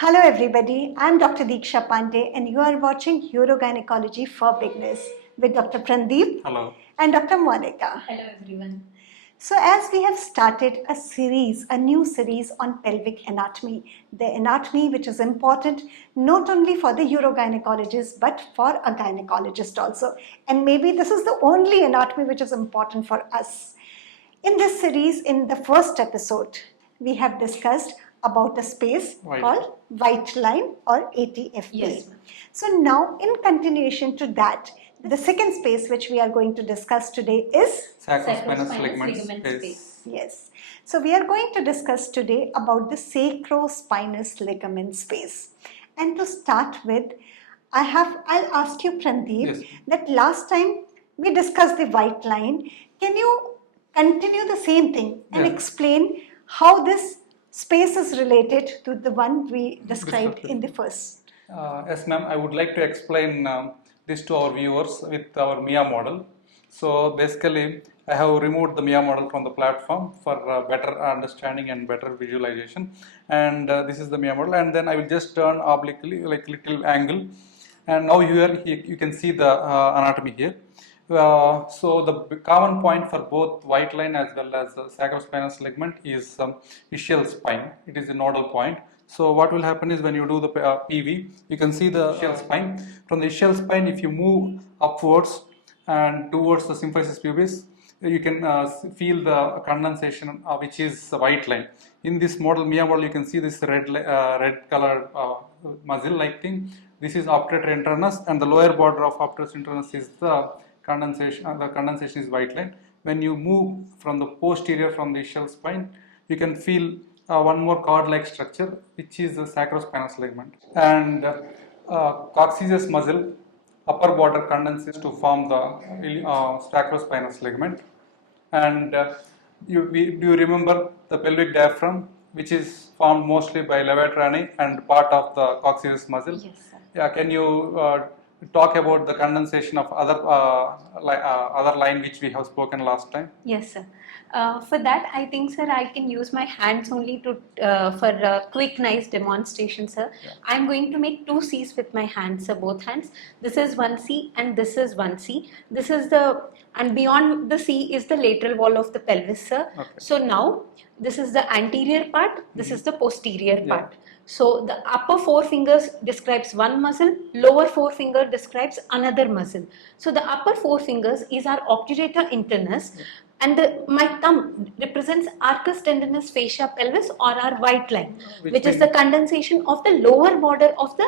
Hello everybody, I am Dr. Deeksha Pandey and you are watching Urogynecology for Beginners with Dr. Prandeep. Hello. And Dr. Mounika. Hello everyone. So as we have started a new series on pelvic anatomy, the anatomy which is important not only for the urogynecologist but for a gynecologist also. And maybe this is the only anatomy which is important for us. In this series, in the first episode, we have discussed about a space called white line or ATFP. Yes. So now in continuation to that, the second space which we are going to discuss today is Sacro-spinous ligament space. Yes. So we are going to discuss today about the sacro-spinous ligament space. And to start with, I'll ask you, Prandeep, that last time we discussed the white line. Can you continue the same thing and explain how this space is related to the one we described in the first? Yes, ma'am. I would like to explain this to our viewers with our MIA model. So basically, I have removed the MIA model from the platform for better understanding and better visualization. And this is the MIA model. And then I will just turn obliquely, like little angle. And now here you can see the anatomy here. So the common point for both white line as well as sacrospinous ligament is ischial spine. It is a nodal point. So what will happen is when you do the PV, you can see the ischial spine. From the ischial spine, if you move upwards and towards the symphysis pubis, you can feel the condensation which is the white line. In this model, MIA model, you can see this red colored muscle-like thing. This is obturator internus, and the lower border of obturator internus is the condensation. The condensation is white line. When you move from the posterior from the ischial spine, you can feel one more cord-like structure, which is the sacrospinous ligament. And coccygeus muscle, upper border condenses to form the sacrospinous ligament. And do you remember the pelvic diaphragm, which is formed mostly by levator and part of the coccygeus muscle? Yes, sir. Yeah, can you talk about the condensation of other line which we have spoken last time? Yes, sir. For that, I think, sir, I can use my hands only to for a quick, nice demonstration, sir. Yeah. I'm going to make 2 C's with my hands, sir, both hands. This is 1 C and this is 1 C. This is and beyond the C is the lateral wall of the pelvis, sir. Okay. So now, this is the anterior part, this is the posterior part. So the upper 4 fingers describes one muscle, lower 4 finger describes another muscle. So the upper 4 fingers is our obturator internus, and my thumb represents arcus tendinous fascia pelvis or our white line, which is the condensation of the lower border of the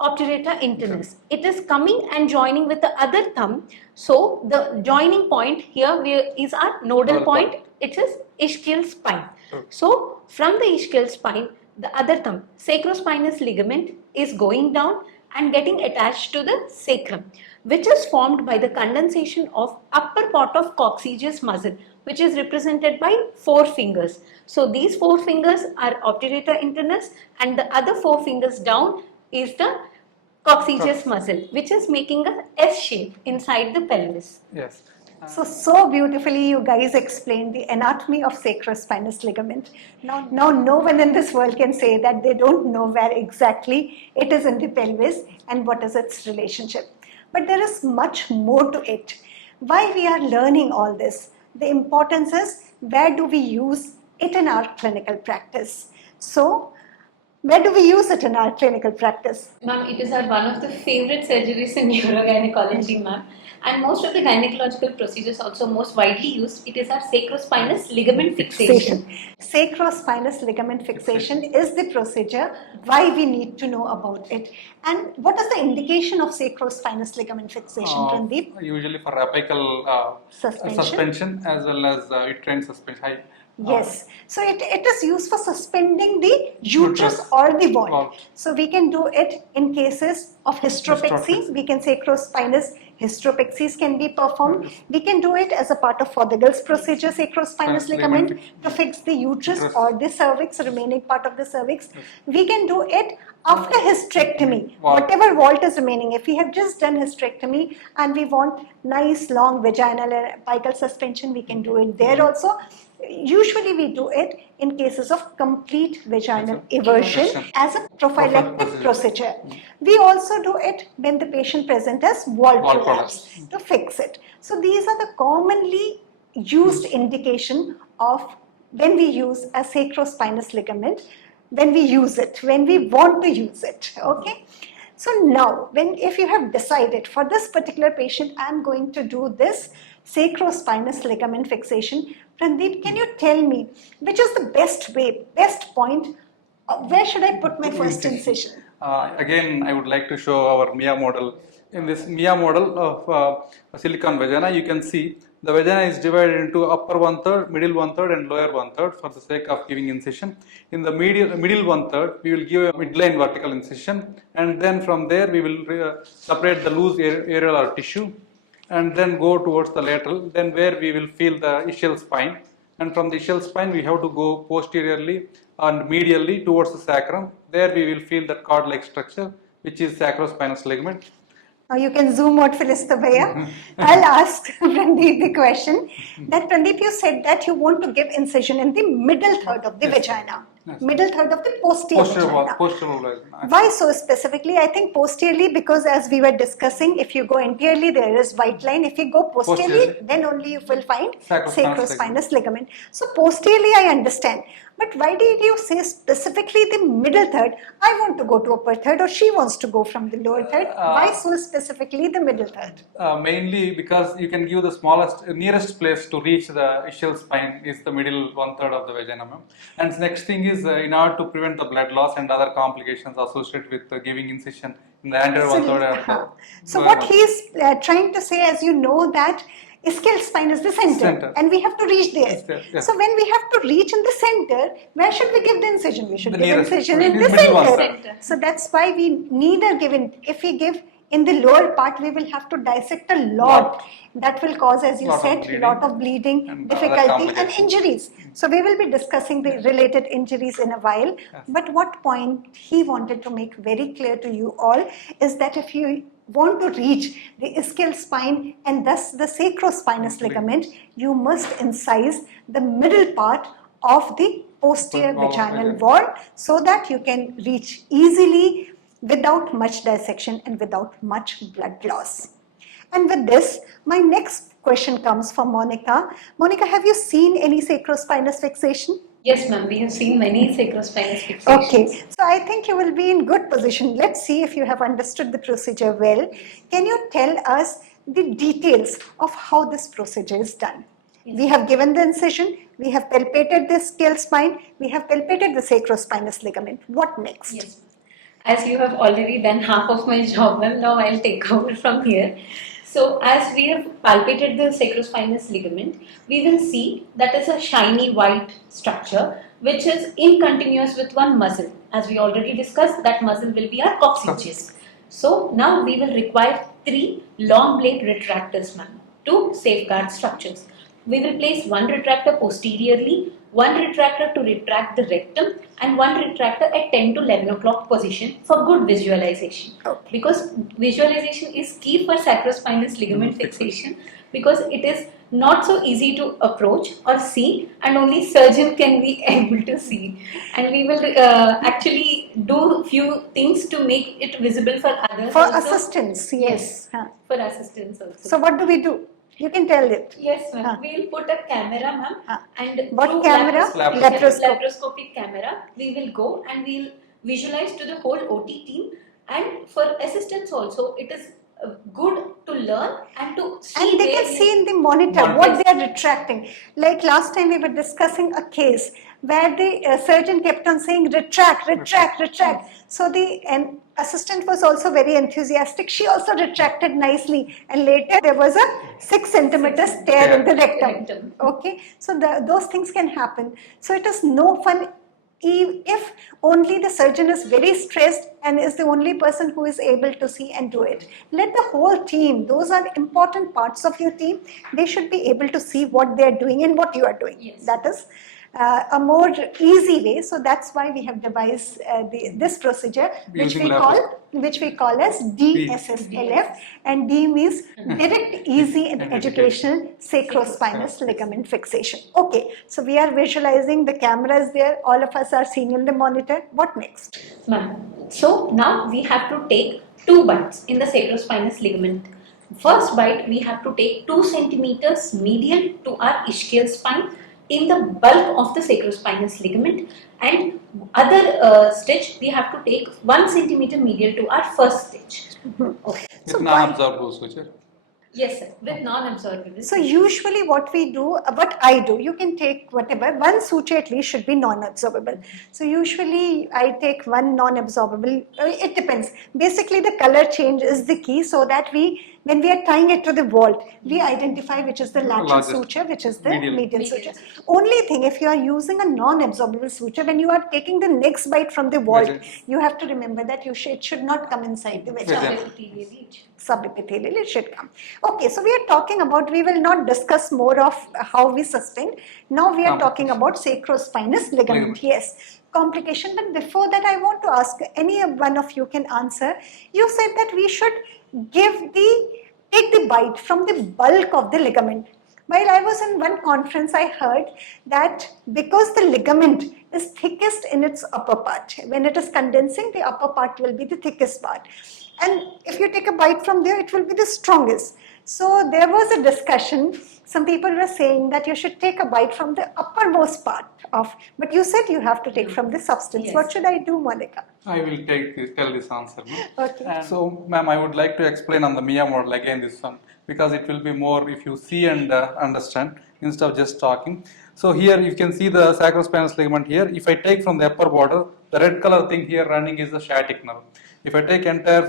obturator internus. It is coming and joining with the other thumb. So the joining point here is our nodal point. It is ischial spine. So from the ischial spine, the other thumb, sacrospinous ligament, is going down and getting attached to the sacrum, which is formed by the condensation of upper part of coccygeus muscle, which is represented by 4 fingers. So these 4 fingers are obturator internus, and the other 4 fingers down is the coccygeus muscle, which is making a S shape inside the pelvis. Yes. So beautifully you guys explained the anatomy of sacrospinous ligament. Now no one in this world can say that they don't know where exactly it is in the pelvis and what is its relationship. But there is much more to it. Why we are learning all this? The importance is, where do we use it in our clinical practice? So, where do we use it in our clinical practice? Ma'am, it is one of the favorite surgeries in urogynecology, ma'am. And most of the gynecological procedures also most widely used, it is our sacrospinous ligament fixation. Sacrospinous ligament fixation is the procedure. Why we need to know about it. And what is the indication of sacrospinous ligament fixation, Prandeep? Usually for apical suspension as well as uterine suspension. Yes, so it is used for suspending the uterus or the wall. So we can do it in cases of hystropexy. We can sacrospinous hysteropexies can be performed. We can do it as a part of Fothergill's procedure, sacrospinous ligament, to fix the uterus or the cervix, remaining part of the cervix. We can do it after hysterectomy, whatever vault is remaining. If we have just done hysterectomy and we want nice long vaginal and apical suspension, we can do it there also. Usually we do it in cases of complete vaginal eversion Eversion. as a prophylactic Prophylactic procedure. We also do it when the patient presents as wall Wall prolapse prolapse. to fix it. So these are the commonly used indication of when we use a sacrospinous ligament, when we use it, when we want to use it, okay? So now, if you have decided for this particular patient, I'm going to do this sacrospinous ligament fixation, Prandeep, can you tell me which is the best way, best point, where should I put my first incision? Again, I would like to show our Mia model. In this Mia model of silicone vagina, you can see the vagina is divided into upper one third, middle one third, and lower one third for the sake of giving incision. In the middle one third, we will give a midline vertical incision, and then from there we will separate the loose areolar tissue, and then go towards the lateral. Then where we will feel the ischial spine, and from the ischial spine we have to go posteriorly and medially towards the sacrum. There we will feel that cord-like structure, which is sacro-spinous ligament. Now you can zoom out, Philesthu. I'll ask Prandeep the question that Prandeep, you said that you want to give incision in the middle third of the vagina, middle third of the posterior vagina. Posterior. Why so specifically? I think posteriorly because as we were discussing, if you go anteriorly, there is white line. If you go posteriorly, then only you will find sacrospinous ligament. So posteriorly, I understand. But why did you say specifically the middle third? I want to go to upper third, or she wants to go from the lower third. Why so specifically the middle third? Mainly because you can give the nearest place to reach the ischial spine is the middle one third of the vagina. And next thing is in order to prevent the blood loss and other complications associated with giving incision in the anterior one third. So what he's trying to say, as you know, that ischial spine is the center, and we have to reach there. Yes. So when we have to reach in the center, where should we give the incision? We should give nearest, incision in the center. So that's why we neither give in. If we give in the lower part, we will have to dissect a lot. That will cause, as you said, a lot of bleeding, and difficulty and injuries. So we will be discussing the related injuries in a while. Yes. But what point he wanted to make very clear to you all is that if you want to reach the ischial spine and thus the sacrospinous ligament, you must incise the middle part of the posterior vaginal wall so that you can reach easily without much dissection and without much blood loss. And with this, my next question comes from Mounika. Mounika, have you seen any sacrospinous fixation? Yes, ma'am. We have seen many sacrospinous fixations. Okay, so I think you will be in good position. Let's see if you have understood the procedure well. Can you tell us the details of how this procedure is done? Yes. We have given the incision, we have palpated the ischial spine, we have palpated the sacrospinous ligament. What next? Yes. As you have already done half of my job, ma'am, now I'll take over from here. So as we have palpated the sacrospinous ligament, we will see that is a shiny white structure which is incontinuous with one muscle. As we already discussed, that muscle will be our coccygeus. So now we will require 3 long blade retractors, ma'am, to safeguard structures. We will place one retractor posteriorly, one retractor to retract the rectum, and one retractor at 10 to 11 o'clock position for good visualization. Okay. Because visualization is key for sacrospinous ligament fixation, because it is not so easy to approach or see, and only surgeon can be able to see. And we will actually do few things to make it visible for others. For also. assistance, yes. For assistance also. So what do we do? You can tell it. Yes, ma'am. We will put a camera, ma'am, and what through camera? laparoscopic camera. We will go and we will visualize to the whole OT team. And for assistance also, it is good to learn and to see. And they can see in the monitor what they are retracting. Like last time we were discussing a case where the surgeon kept on saying retract. So the assistant was also very enthusiastic. She also retracted nicely, and later there was a 6 centimeter tear in the rectum. Okay, so those things can happen. So it is no fun if only the surgeon is very stressed and is the only person who is able to see and do it. Let the whole team, those are important parts of your team, they should be able to see what they are doing and what you are doing. Yes. That is a more easy way. So that's why we have devised this procedure, which Using we call as DSSLF, and D means direct, easy, and educational sacrospinous ligament fixation. Okay, so we are visualizing, the camera is there, all of us are seeing in the monitor. What next? Ma'am, so now we have to take 2 bites in the sacrospinous ligament. First bite, we have to take 2 centimeters medial to our ischial spine in the bulk of the sacrospinous ligament, and other stitch we have to take 1 centimeter medial to our first stitch. Okay. With non-absorbable suture. Yes, sir, with non-absorbable. So usually what we do, what I do, you can take whatever, one suture at least should be non-absorbable. So usually I take one non-absorbable, it depends. Basically the color change is the key, so that when we are tying it to the wall, we identify which is the lateral suture, which is the medial suture. Only thing, if you are using a non-absorbable suture, when you are taking the next bite from the wall, you have to remember that it should not come inside the vagina. Subepithelial, it should come. Okay, so we are talking about, we will not discuss more of how we suspend. Now we are talking about sacrospinous ligament. Yes, complication. But before that, I want to ask, any one of you can answer. You said that we should take the bite from the bulk of the ligament. While I was in one conference, I heard that because the ligament is thickest in its upper part, when it is condensing, the upper part will be the thickest part. And if you take a bite from there, it will be the strongest. So there was a discussion. Some people were saying that you should take a bite from the uppermost part but you said you have to take from the substance. Yes. What should I do, Mounika? I will tell this answer. No? Okay. So, ma'am, I would like to explain on the MIA model again this one, because it will be more if you see and understand instead of just talking. So here you can see the sacrospinous ligament here. If I take from the upper border, the red color thing here running is the sciatic nerve. If I take entire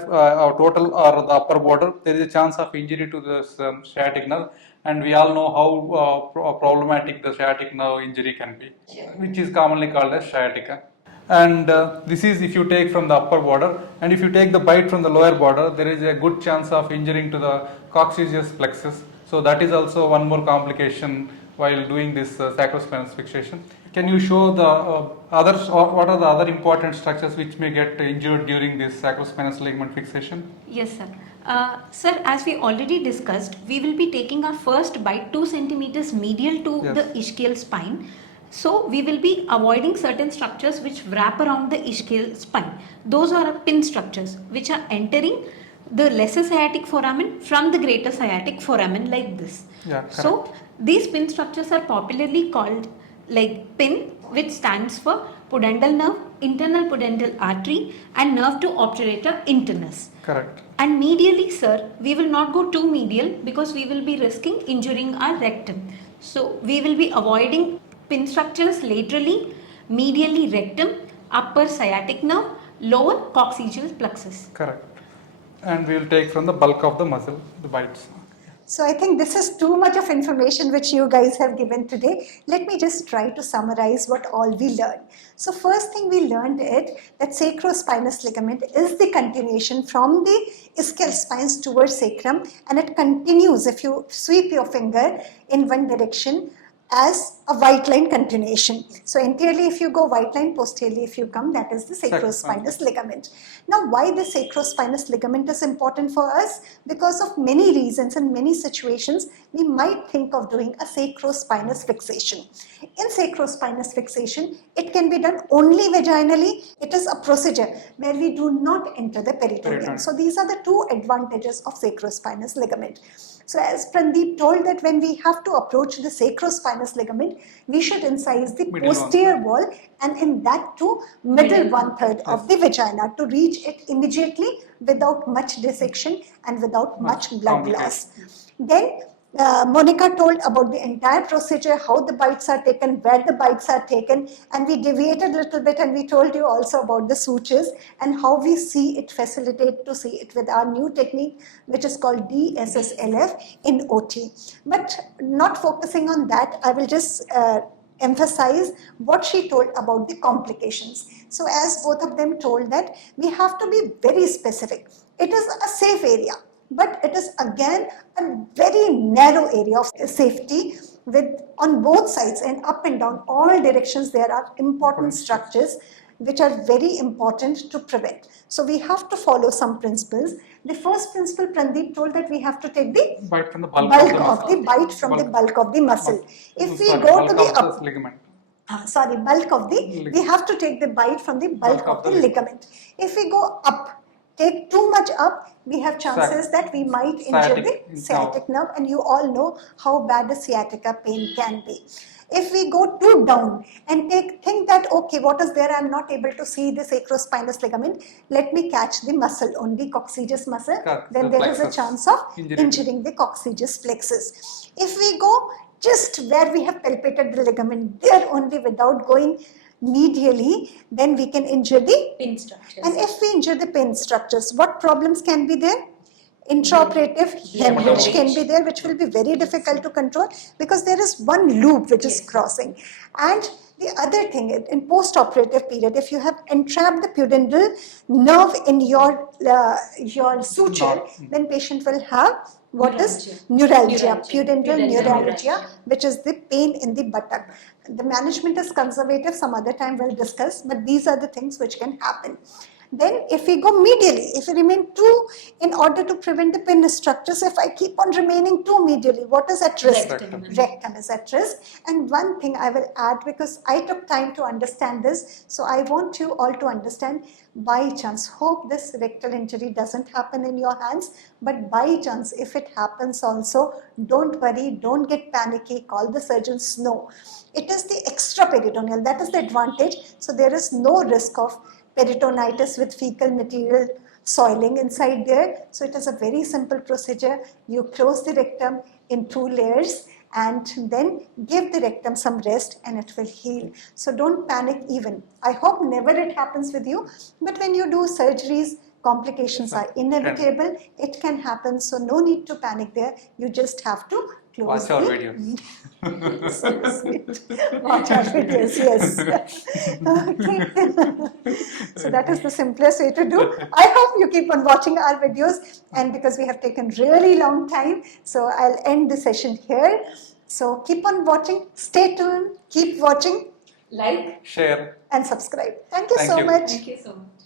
total or the upper border, there is a chance of injury to the sciatic nerve, and we all know how problematic the sciatic nerve injury can be, which is commonly called as sciatica. And this is if you take from the upper border, and if you take the bite from the lower border, there is a good chance of injuring to the coccygeus plexus. So that is also one more complication while doing this sacrospinous fixation. Can you show the others, or what are the other important structures which may get injured during this sacrospinous ligament fixation? Yes, sir. Sir, as we already discussed, we will be taking our first bite 2 centimeters medial to the ischial spine. So we will be avoiding certain structures which wrap around the ischial spine. Those are pin structures which are entering the lesser sciatic foramen from the greater sciatic foramen, like this. Yeah, so these pin structures are popularly called like pin, which stands for pudendal nerve, internal pudendal artery, and nerve to obturator internus. Correct. And medially, sir, we will not go too medial because we will be risking injuring our rectum. So we will be avoiding pin structures laterally, medially rectum, upper sciatic nerve, lower coccygeal plexus. Correct. And we will take from the bulk of the muscle, the bites. So I think this is too much of information which you guys have given today. Let me just try to summarize what all we learned. So first thing we learned is that sacrospinous ligament is the continuation from the ischial spines towards sacrum, and it continues if you sweep your finger in one direction as a white line continuation. So anteriorly if you go white line, posteriorly if you come, that is the sacrospinous ligament. Now why the sacrospinous ligament is important for us? Because of many reasons and many situations we might think of doing a sacrospinous fixation. In sacrospinous fixation, it can be done only vaginally. It is a procedure where we do not enter the peritoneum. So these are the two advantages of sacrospinous ligament. So as Pradeep told, that when we have to approach the sacrospinous ligament, we should incise the posterior wall, and in that too middle 1/3 of the vagina to reach it immediately without much dissection and without much blood loss. Then Mounika told about the entire procedure, how the bites are taken, where the bites are taken, and we deviated a little bit and we told you also about the sutures and how we see it, facilitate to see it with our new technique which is called DSSLF in OT. But not focusing on that, I will just emphasize what she told about the complications. So as both of them told, that we have to be very specific. It is a safe area, but it is again a very narrow area of safety. with on both sides and up and down, all directions there are important structures which are very important to prevent. So we have to follow some principles. The first principle, Prandeep told that we have to take the Bite from the bulk bulk of the bite from the bulk of the muscle. If we Sorry, go to bulk the of this ligament. bulk of the, we have to take the bite from the bulk of the ligament. If we go up, take too much up, we have chances that we might injure the sciatic nerve, and you all know how bad a sciatica pain can be. If we go too down and think that, okay, what is there, I'm not able to see the sacro-spinous ligament, let me catch the muscle, only coccygeus muscle, then there is a chance of injuring the coccygeus plexus. If we go just where we have palpated the ligament, there only, without going medially, then we can injure the Pin structures. And if we injure the pin structures, what problems can be there? Intraoperative hemorrhage can be there, which will be very difficult to control because there is one loop which is crossing. And the other thing, in post-operative period, if you have entrapped the pudendal nerve in your suture, then patient will have what is neuralgia, pudendal neuralgia, which is the pain in the buttock. The management is conservative, some other time we'll discuss, but these are the things which can happen. Then if we go medially, if we remain too, in order to prevent the pin structures, if I keep on remaining too medially, what is at risk? Rectum is at risk. And one thing I will add, because I took time to understand this, so I want you all to understand, by chance, hope this rectal injury doesn't happen in your hands, but by chance, if it happens also, don't worry, don't get panicky, call the surgeons, no. It is the extraperitoneal, that is the advantage, so there is no risk of peritonitis with fecal material soiling inside there. So it is a very simple procedure. You close the rectum in 2 layers and then give the rectum some rest and it will heal. So don't panic even. I hope never it happens with you, but when you do surgeries, complications are inevitable. It can happen, so no need to panic there. You just have to close Watch our videos. Watch our videos, yes. Okay. So that is the simplest way to do. I hope you keep on watching our videos, and because we have taken really long time, so I'll end the session here. So keep on watching, stay tuned, keep watching, Like, share, and subscribe. Thank you Thank so you. much. thank you so much.